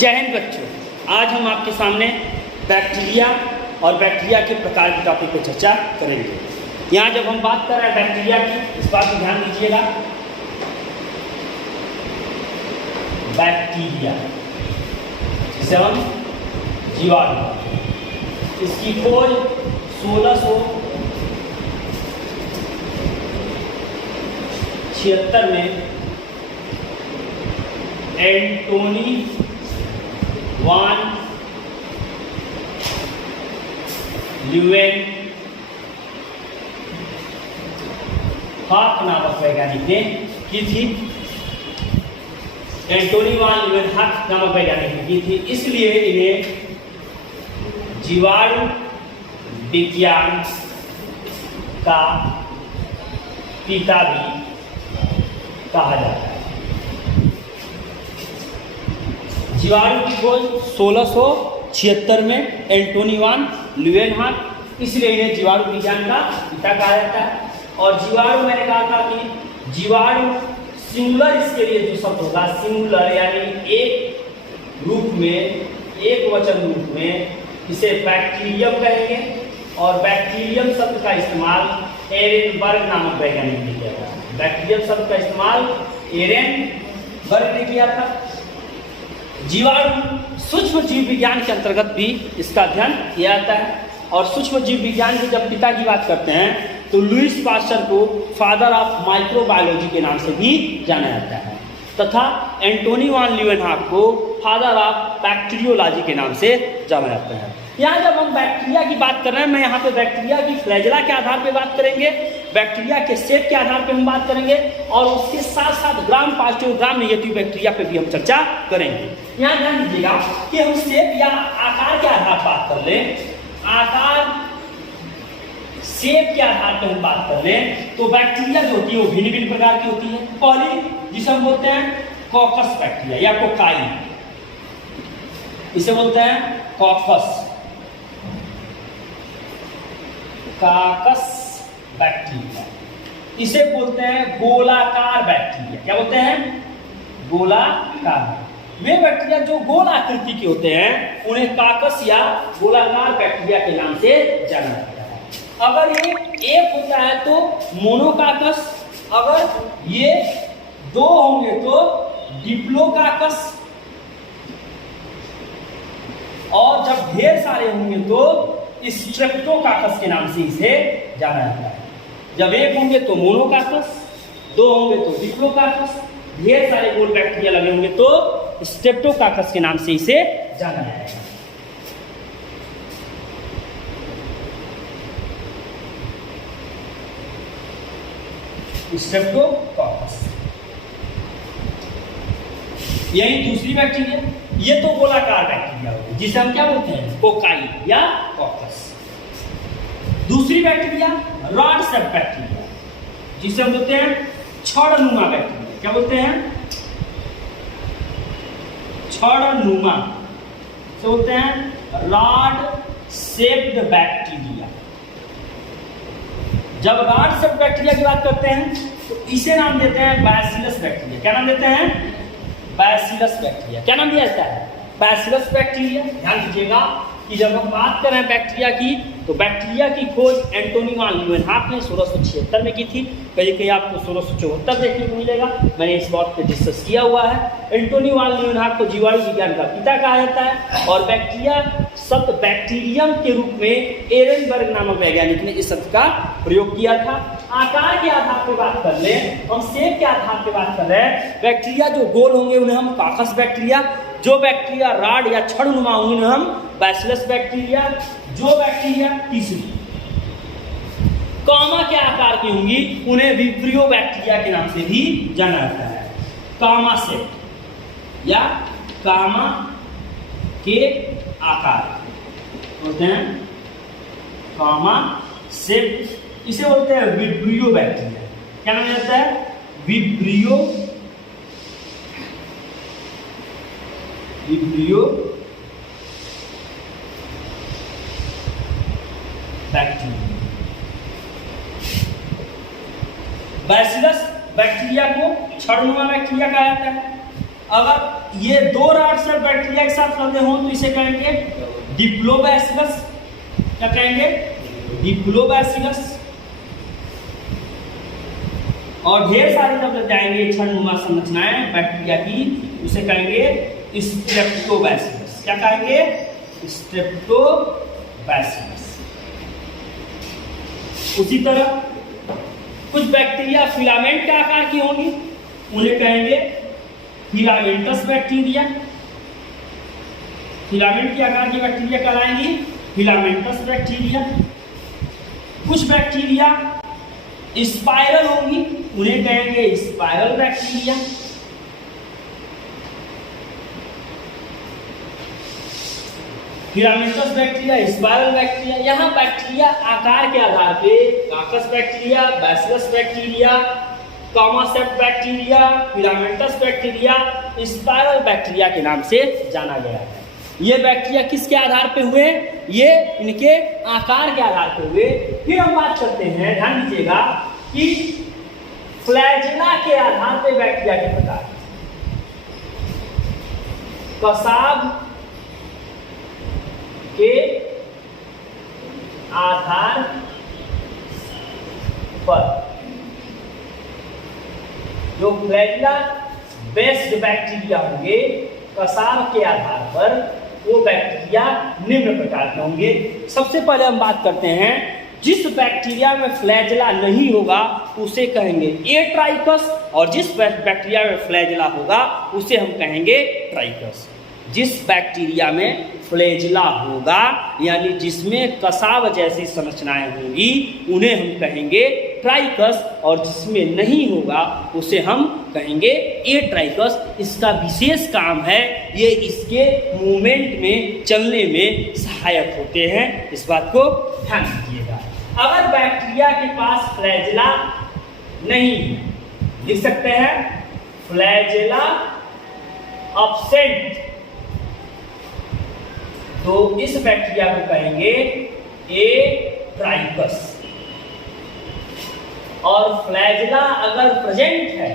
जय हिंद बच्चों, आज हम आपके सामने बैक्टीरिया और बैक्टीरिया के प्रकार के टॉपिक पर चर्चा करेंगे। यहाँ जब हम बात कर रहे हैं बैक्टीरिया की, इस बात पर ध्यान दीजिएगा। बैक्टीरिया जिसे हम जीवाणु, इसकी खोज 1676 में एंटोनी वान ल्यूवेनहॉक नामक वैज्ञानिक ने की थी। एंटोनी वान ल्यूवेनहॉक नामक वैज्ञानिक ने की थी, इसलिए इन्हें जीवाणु विज्ञान का पिता भी कहा जाता है। जीवाणु की खोज 1676 में एंटोनी वान ल्यूवेनहॉक, इसलिए इन्हें जीवाणु विज्ञान का पिता कहा जाता है। और जीवाणु, मैंने कहा था कि जीवाणु सिंगुलर, इसके लिए जो शब्द होगा सिंगुलर, यानी एक रूप में, एक वचन रूप में इसे बैक्टीरियम कहेंगे। और बैक्टीरियम शब्द का इस्तेमाल एरेनबर्ग नामक वैज्ञानिक ने किया था। बैक्टीरियम शब्द का इस्तेमाल एरेनबर्ग ने किया था। जीवाणु सूक्ष्म जीव विज्ञान के अंतर्गत भी इसका अध्ययन किया जाता है। और सूक्ष्म जीव विज्ञान के जब पिता की बात करते हैं तो लुईस पास्चर को फादर ऑफ माइक्रोबायोलॉजी के नाम से भी जाना जाता है, तथा एंटोनी वान ल्यूवेनहॉक को फादर ऑफ बैक्टीरियोलॉजी के नाम से जाना जाता है। यहाँ जब हम बैक्टीरिया की बात कर रहे हैं, मैं यहाँ पे बैक्टीरिया की फ्लैजेला के आधार पे बात करेंगे, बैक्टीरिया के सेप के आधार पे हम बात करेंगे, और उसके साथ साथ gram positive gram negative bacteria पे भी हम चर्चा करेंगे। यहाँ ध्यान दीजिएगा कि हम सेप या आकार के आधार पर बात कर लें, आकार सेप के आधार पर हम बात कर लें तो बैक्टीरिया जो होती है वो भिन्न भिन्न प्रकार की होती है। पहली जिसे हम बोलते हैं कॉकस बैक्टीरिया या कोकाई, इसे बोलते हैं कॉकस काकस बैक्टीरिया। इसे बोलते हैं गोलाकार बैक्टीरिया। क्या बोलते हैं? गोलाकार। वे बैक्टीरिया जो गोल आकृति के होते हैं उन्हें काकस या गोलाकार बैक्टीरिया के नाम से जाना जाता है। अगर ये एक होता है तो मोनोकाकस, अगर ये दो होंगे तो डिप्लोकाकस, और जब ढेर सारे होंगे तो स्ट्रेप्टोकाकस के नाम से इसे जाना जाता है। जब एक होंगे तो मोनोकाकस, दो होंगे तो डिप्लोकाकस, ढेर सारे गोल बैक्टीरिया लगे होंगे तो स्ट्रेप्टोकाकस के नाम से इसे जाना जाएगा। स्ट्रेप्टोकाकस। यही दूसरी बैक्टीरिया, ये तो गोलाकार बैक्टीरिया होगी जिसे हम क्या बोलते हैं? कोकाई या कॉकस। दूसरी बैक्टीरिया रॉड शेप बैक्टीरिया, जिसे हम बोलते हैं छड़नुमा बैक्टीरिया। क्या बोलते हैं? छड़नुमा से बोलते हैं रॉड शेप्ड बैक्टीरिया। जब रॉड शेप बैक्टीरिया की बात करते हैं तो इसे नाम देते हैं बैसिलस बैक्टीरिया। क्या नाम देते हैं? Bacillus bacteria. क्या नाम दिया जाता है? Bacillus bacteria. ध्यान दीजिएगा कि जब हम बात कर रहे हैं बैक्टीरिया की तो बैक्टीरिया की खोज एंटोनी वान ल्यूवेनहॉक ने 1676 में की थी। कहीं कहीं आपको 1674 देखने को मिलेगा, मैंने इस बात पे डिस्कस किया हुआ है। एंटोनी वान ल्यूवेनहॉक को जीवाणु विज्ञान का पिता कहा जाता है। और बैक्टीरिया शब्द बैक्टीरियम के रूप में एरेनबर्ग नामक वैज्ञानिक ने इस शब्द का प्रयोग किया था। आकार के आधार पर बात कर ले, हम शेप के आधार पर बात कर रहे हैं, बैक्टीरिया जो गोल होंगे उन्हें हम कॉकस बैक्टीरिया, जो बैक्टीरिया राड या छड़नुमा होंगे उन्हें हम बैसिलस बैक्टीरिया, जो बैक्टीरिया तीसरी कामा के आकार की होंगी उन्हें विब्रियो बैक्टीरिया के नाम से भी जाना जाता है। कामा शेप या कामा के आकार बोलते हैं कामा शेप, इसे बोलते हैं विब्रियो बैक्टीरिया। क्या नाम जाता है? Vibrio bacteria. बैसिलस बैक्टीरिया को छड़नुमा बैक्टीरिया कहा जाता है। अगर ये दो रॉड से बैक्टीरिया के साथ लगे हों तो इसे कहेंगे डिप्लोबैसिलस। क्या कहेंगे? डिप्लोबैसिलस। और ढेर सारी जब लग जाएंगे क्षणनुमा संरचनाएं बैक्टीरिया की, उसे कहेंगे स्ट्रेप्टोबैसिलस। क्या कहेंगे? स्ट्रेप्टोबैसिलस। उसी तरह कुछ बैक्टीरिया फिलामेंट के आकार की होंगी, उन्हें कहेंगे फिलामेंटस बैक्टीरिया। फिलामेंट के आकार की बैक्टीरिया कहलाएंगी फिलामेंटस बैक्टीरिया। कुछ बैक्टीरिया स्पाइरल होंगी, उन्हें कहेंगे spiral bacteria. Filamentous bacteria, spiral bacteria. यहाँ बैक्टीरिया आकार के आधार पे coccus bacteria, bacillus bacteria, comma shaped bacteria, filamentous bacteria, spiral bacteria के नाम से जाना गया है। ये बैक्टीरिया किसके आधार पे हुए? ये इनके आकार के आधार पे हुए। फिर हम बात करते हैं, ध्यान दीजिएगा, कि फ्लैजेला के आधार पे बैक्टीरिया के प्रकार। कसाब के आधार पर जो फ्लैजेला बेस्ड बैक्टीरिया होंगे, कसाब के आधार पर वो बैक्टीरिया निम्न प्रकार के होंगे। सबसे पहले हम बात करते हैं, जिस बैक्टीरिया में फ्लैजेला नहीं होगा उसे कहेंगे एट्राइकस, और जिस बैक्टीरिया में फ्लैजेला होगा उसे हम कहेंगे ट्राइकस। जिस बैक्टीरिया में फ्लैजेला होगा यानी जिसमें कसाव जैसी संरचनाएं होंगी उन्हें हम कहेंगे ट्राइकस, और जिसमें नहीं होगा उसे हम कहेंगे एट्राइकस। इसका विशेष काम है, ये इसके मूवमेंट में, चलने में सहायक होते हैं। इस बात को ध्यान दीजिएगा। अगर बैक्टीरिया के पास फ्लैजेला नहीं है, लिख सकते हैं फ्लैजेला एब्सेंट, तो इस बैक्टीरिया को कहेंगे एट्राइकस। और फ्लैजेला अगर प्रेजेंट है,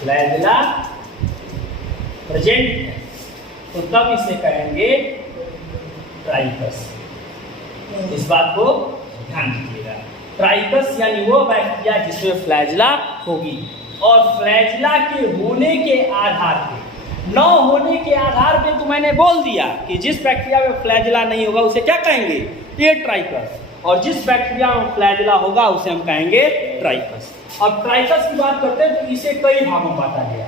फ्लैजेला प्रेजेंट है, तो तब इसे कहेंगे ट्राइकस। इस बात को ध्यान दीजिएगा। ट्राइकस यानी वो बैक्टीरिया जिसमें फ्लैजेला होगी। और फ्लैजेला के होने के आधार पे, न होने के आधार पे तो मैंने बोल दिया कि जिस बैक्टीरिया में फ्लैजेला नहीं होगा उसे क्या कहेंगे? एट्राइकस। और जिस बैक्टीरिया में फ्लैजेला होगा उसे हम कहेंगे ट्राइकस। अब ट्राइकस की बात करते हैं तो इसे कई भागों में बांटा गया।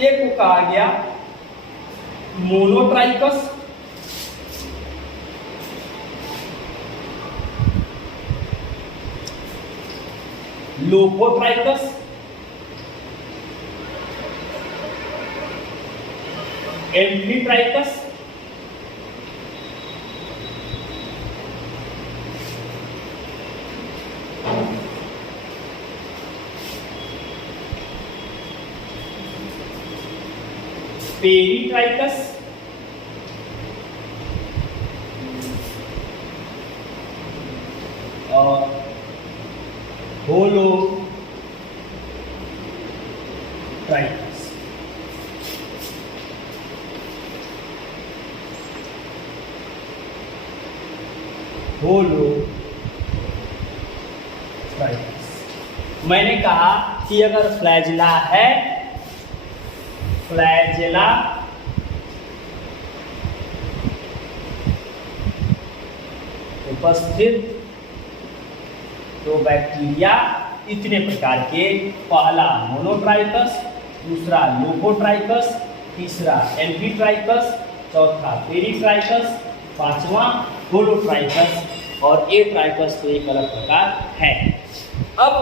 एक को कहा गया मोनोट्राइकस, लोपोट्राइकस, एम्फीट्राइकस, पेरीट्राइकस, और होलोट्राइकस। होलोट्राइकस। मैंने कहा कि अगर फ्लैजेला है, फ्लैजेला उपस्थित, तो बैक्टीरिया इतने प्रकार के, पहला मोनोट्राइकस, दूसरा लोपोट्राइकस, तीसरा एम्फीट्राइकस, चौथा पेरीट्राइकस, पांचवा होलोट्राइकस, और एट्राइकस तो एक अलग प्रकार है। अब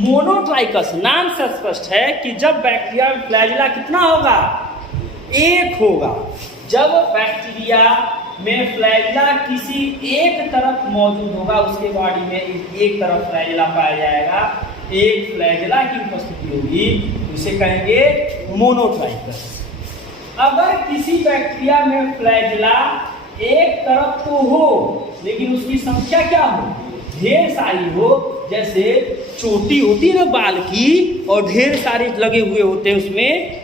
मोनोट्राइकस नाम से स्पष्ट है कि जब बैक्टीरिया में फ्लैजेला कितना होगा? एक होगा। जब बैक्टीरिया में फ्लैजेला किसी एक तरफ मौजूद होगा, उसके बॉडी में एक तरफ फ्लैजेला पाया जाएगा, एक फ्लैजेला की उपस्थिति होगी, उसे कहेंगे मोनोट्राइकस। अगर किसी बैक्टीरिया में फ्लैजेला एक तरफ तो हो लेकिन उसकी संख्या क्या हो? ढेर सारी हो, जैसे चोटी होती है ना बाल की और ढेर सारे लगे हुए होते हैं उसमें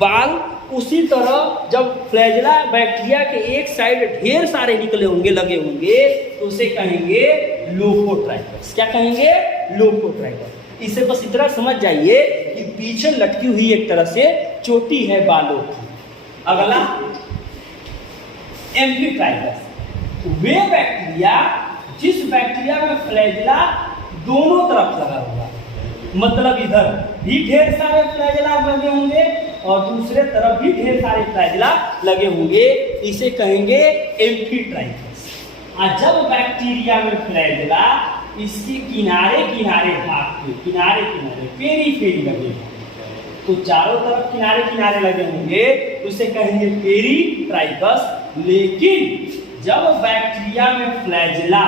बाल, उसी तरह जब फ्लैजेला बैक्टीरिया के एक साइड ढेर सारे निकले होंगे, लगे होंगे, तो उसे कहेंगे लोकोट्राइकस। क्या कहेंगे? लोकोट्राइकस। इसे बस इतना समझ जाइए कि पीछे लटकी हुई एक तरह से चोटी है बालों की। अगला एम्फीट्राइकस, वे बैक्टीरिया जिस बैक्टीरिया में फ्लैजेला दोनों तरफ लगा हुआ, मतलब इधर भी ढेर सारे फ्लैजेला लगे होंगे और दूसरे तरफ भी ढेर सारे फ्लैजेला लगे होंगे, इसे कहेंगे एम्फीट्राइकस। और जब बैक्टीरिया में फ्लैजेला इसके किनारे किनारे भाग के किनारे पेरीफेरी लगे होंगे, तो चारों तरफ किनारे किनारे लगे होंगे, तो उसे कहेंगे पेरीट्राइकस। लेकिन जब बैक्टीरिया में फ्लैजेला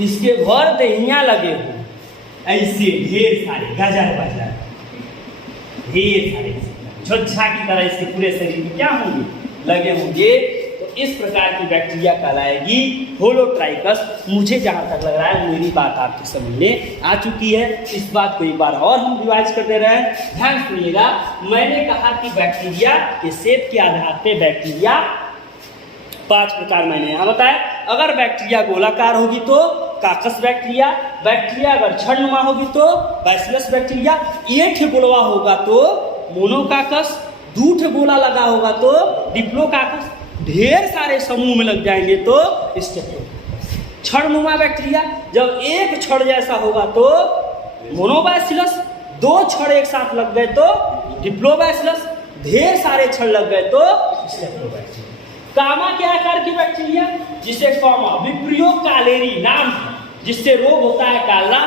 इसके भर देहियां लगे हो, ऐसे ढेर सारे गजर बजर ढेर सारे झोझा की तरह इसके पूरे शरीर में क्या होंगे? लगे होंगे, तो इस प्रकार की बैक्टीरिया कहलाएगी होलोट्राइकस। मुझे जहां तक लग रहा है मेरी बात आपके समझ में आ चुकी है। इस बात को एक बार और हम रिवाइज कर दे रहे हैं, ध्यान सुनिएगा। मैंने कहा कि बैक्टीरिया के शेप के आधार पे बैक्टीरिया 5 प्रकार मैंने यहाँ बताया। अगर बैक्टीरिया गोलाकार होगी तो काकस बैक्टीरिया, बैक्टीरिया अगर छड़नुमा होगी तो बैसिलस बैक्टीरिया, एक गोलवा होगा तो मोनोकाकस, 2 गोला लगा होगा तो डिप्लोकाकस, ढेर सारे समूह में लग जाएंगे तो स्टेप्टोकाकस। छड़नुमा बैक्टीरिया जब एक छड़ जैसा होगा तो मोनोबैसिलस, 2 छड़ एक साथ लग गए तो डिप्लोबैसिलस, ढेर सारे छड़ लग गए तो स्टेप्टोबैक्टीरिया। कामा के आकार की बैक्टीरिया जिसे कॉमा विप्रियो कालेरी नाम है, जिससे रोग होता है काला।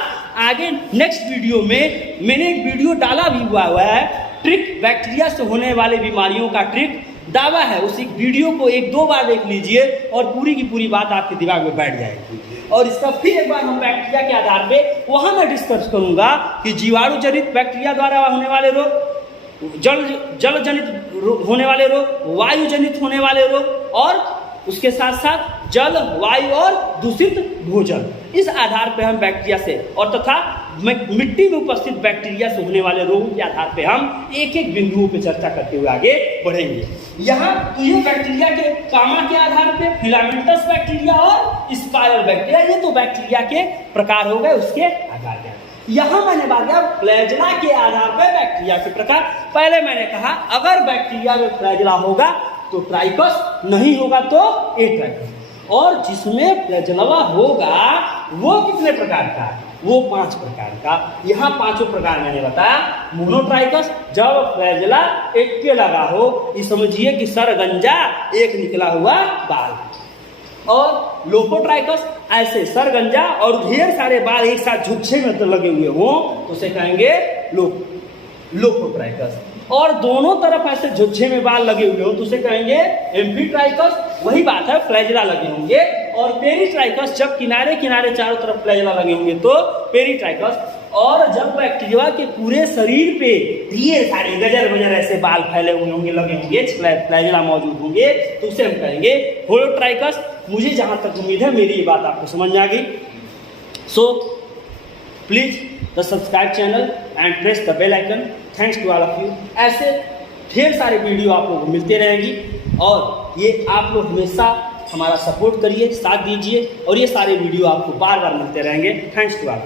आगे नेक्स्ट वीडियो में मैंने एक वीडियो डाला भी हुआ है, ट्रिक बैक्टीरिया से होने वाले बीमारियों का ट्रिक दावा है। उस वीडियो को 1-2 बार देख लीजिए और पूरी की पूरी बात आपके दिमाग में बैठ जाएगी। और इसका फिर एक बार हम बैक्टीरिया के आधार पे वहां मैं डिस्कस करूंगा कि जीवाणु जनित बैक्टीरिया द्वारा होने वाले रोग, जल जनित होने वाले रोग, वायु जनित होने वाले रोग, और उसके साथ साथ जल, वायु और दूषित भोजन। इस आधार पे हम बैक्टीरिया से और तथा मिट्टी में उपस्थित बैक्टीरिया से होने वाले रोगों के आधार पे हम एक एक बिंदुओं पे चर्चा करते हुए आगे बढ़ेंगे। यहाँ तो ये बैक्टीरिया के कामा के आधार पे फिलामेंटस बैक्टीरिया और स्पाइरल बैक्टीरिया, ये तो बैक्टीरिया के प्रकार हो गए उसके आधार पे। यहाँ मैंने बात किया फ्लैजेला के आधार पर बैक्टीरिया के प्रकार। पहले मैंने कहा अगर बैक्टीरिया में फ्लैजेला होगा तो ट्राइकस, नहीं होगा तो एट्राइकस। और जिसमें फ्लैजेला होगा वो कितने प्रकार का? वो 5 प्रकार का। यहाँ 5 प्रकार मैंने बताया। मोनोट्राइकस जब फ्लैजेला एक के लगा हो, ये समझिए कि सरगंजा एक निकला हुआ बाल। और लोकोट्राइकस ऐसे सरगंजा और ढेर सारे बाल एक साथ झुच्छे में तो लगे हुए हों तो उसे कहेंगे लोकोट्राइकस। और दोनों तरफ ऐसे झुच्छे में बाल लगे हुए हो तो उसे कहेंगे एम्फीट्राइकस। वही बात है, फ्लैजेला लगे होंगे। और पेरीट्राइकस जब किनारे किनारे चारों तरफ फ्लैजेला लगे होंगे तो पेरीट्राइकस। और जब बैक्टीरिया के पूरे शरीर पे ढेर सारे गजर बजर ऐसे बाल फैले हुए होंगे, लगे होंगे, फ्लैजेला मौजूद होंगे तो उसे हम कहेंगे होलोट्राइकस। मुझे जहां तक उम्मीद है मेरी ये बात आपको समझ आ गई। So please the subscribe channel and press the bell icon. Thanks to all of you. ऐसे ढेर सारे वीडियो आप लोगों को मिलते रहेंगी और ये आप लोग हमेशा हमारा सपोर्ट करिए, साथ दीजिए और ये सारे वीडियो आपको बार बार मिलते रहेंगे। Thanks to all.